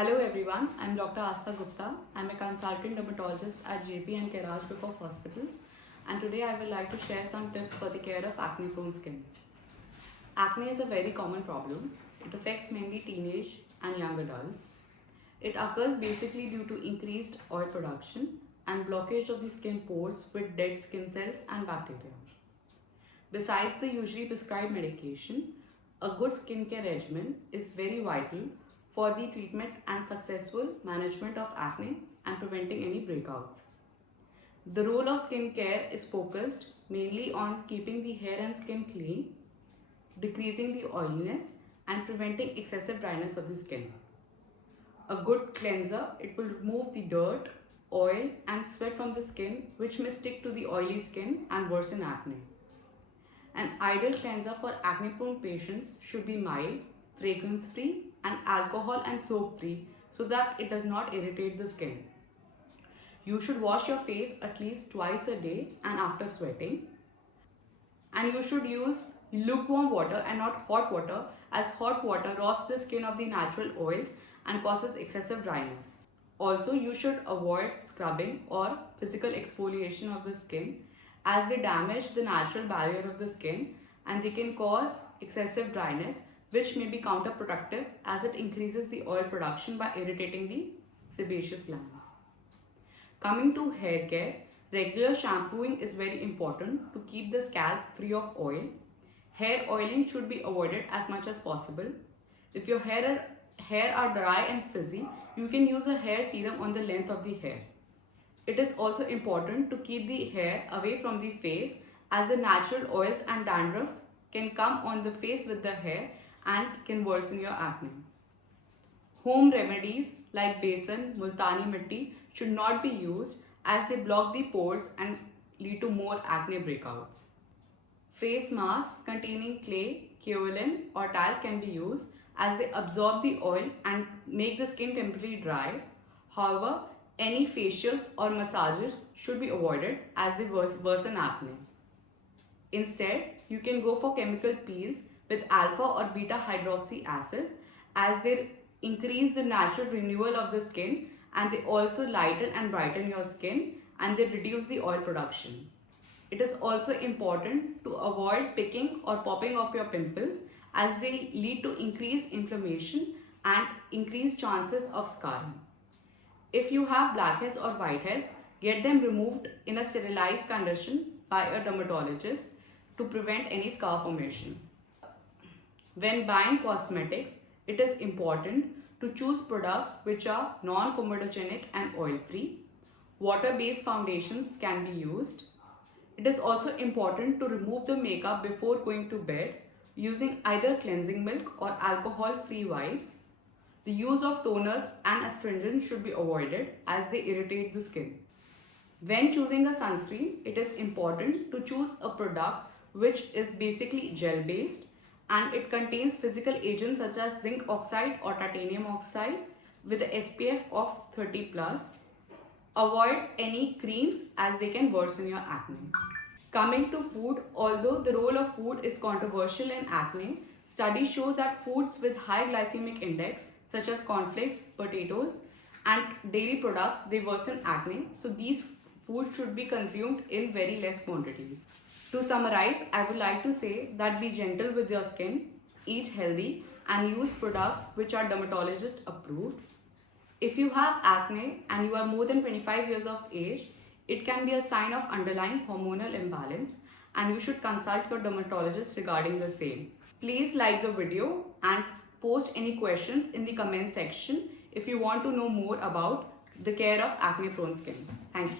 Hello everyone, I'm Dr. Astha Gupta. I'm a consultant dermatologist at JP and Keraj Group of Hospitals, and today I would like to share some tips for the care of acne prone skin. Acne is a very common problem. It affects mainly teenage and young adults. It occurs basically due to increased oil production and blockage of the skin pores with dead skin cells and bacteria. Besides the usually prescribed medication, a good skincare regimen is very vital for the treatment and successful management of acne and preventing any breakouts. The role of skincare is focused mainly on keeping the hair and skin clean, decreasing the oiliness and preventing excessive dryness of the skin. A good cleanser, it will remove the dirt, oil and sweat from the skin which may stick to the oily skin and worsen acne. An ideal cleanser for acne prone patients should be mild, fragrance free and alcohol and soap free so that it does not irritate the skin. You should wash your face at least twice a day and after sweating. And you should use lukewarm water and not hot water, as hot water robs the skin of the natural oils and causes excessive dryness. Also, you should avoid scrubbing or physical exfoliation of the skin as they damage the natural barrier of the skin and they can cause excessive dryness, which may be counterproductive as it increases the oil production by irritating the sebaceous glands. Coming to hair care, regular shampooing is very important to keep the scalp free of oil. Hair oiling should be avoided as much as possible. If your hair are dry and frizzy, you can use a hair serum on the length of the hair. It is also important to keep the hair away from the face as the natural oils and dandruff can come on the face with the hair and can worsen your acne. Home remedies like besan, multani mitti should not be used as they block the pores and lead to more acne breakouts. Face masks containing clay, kaolin or talc can be used as they absorb the oil and make the skin temporarily dry. However, any facials or massages should be avoided as they worsen acne. Instead, you can go for chemical peels with alpha or beta hydroxy acids as they increase the natural renewal of the skin and they also lighten and brighten your skin and they reduce the oil production. It is also important to avoid picking or popping of your pimples as they lead to increased inflammation and increased chances of scarring. If you have blackheads or whiteheads, get them removed in a sterilized condition by a dermatologist to prevent any scar formation. When buying cosmetics, it is important to choose products which are non-comedogenic and oil-free. Water-based foundations can be used. It is also important to remove the makeup before going to bed using either cleansing milk or alcohol-free wipes. The use of toners and astringents should be avoided as they irritate the skin. When choosing a sunscreen, it is important to choose a product which is basically gel-based and it contains physical agents such as zinc oxide or titanium oxide with a SPF of 30+. Avoid any creams as they can worsen your acne. Coming to food, although the role of food is controversial in acne, studies show that foods with high glycemic index such as cornflakes, potatoes and dairy products, they worsen acne. So these foods should be consumed in very less quantities. To summarize, I would like to say that be gentle with your skin, eat healthy and use products which are dermatologist approved. If you have acne and you are more than 25 years of age, it can be a sign of underlying hormonal imbalance and you should consult your dermatologist regarding the same. Please like the video and post any questions in the comment section if you want to know more about the care of acne prone skin. Thank you.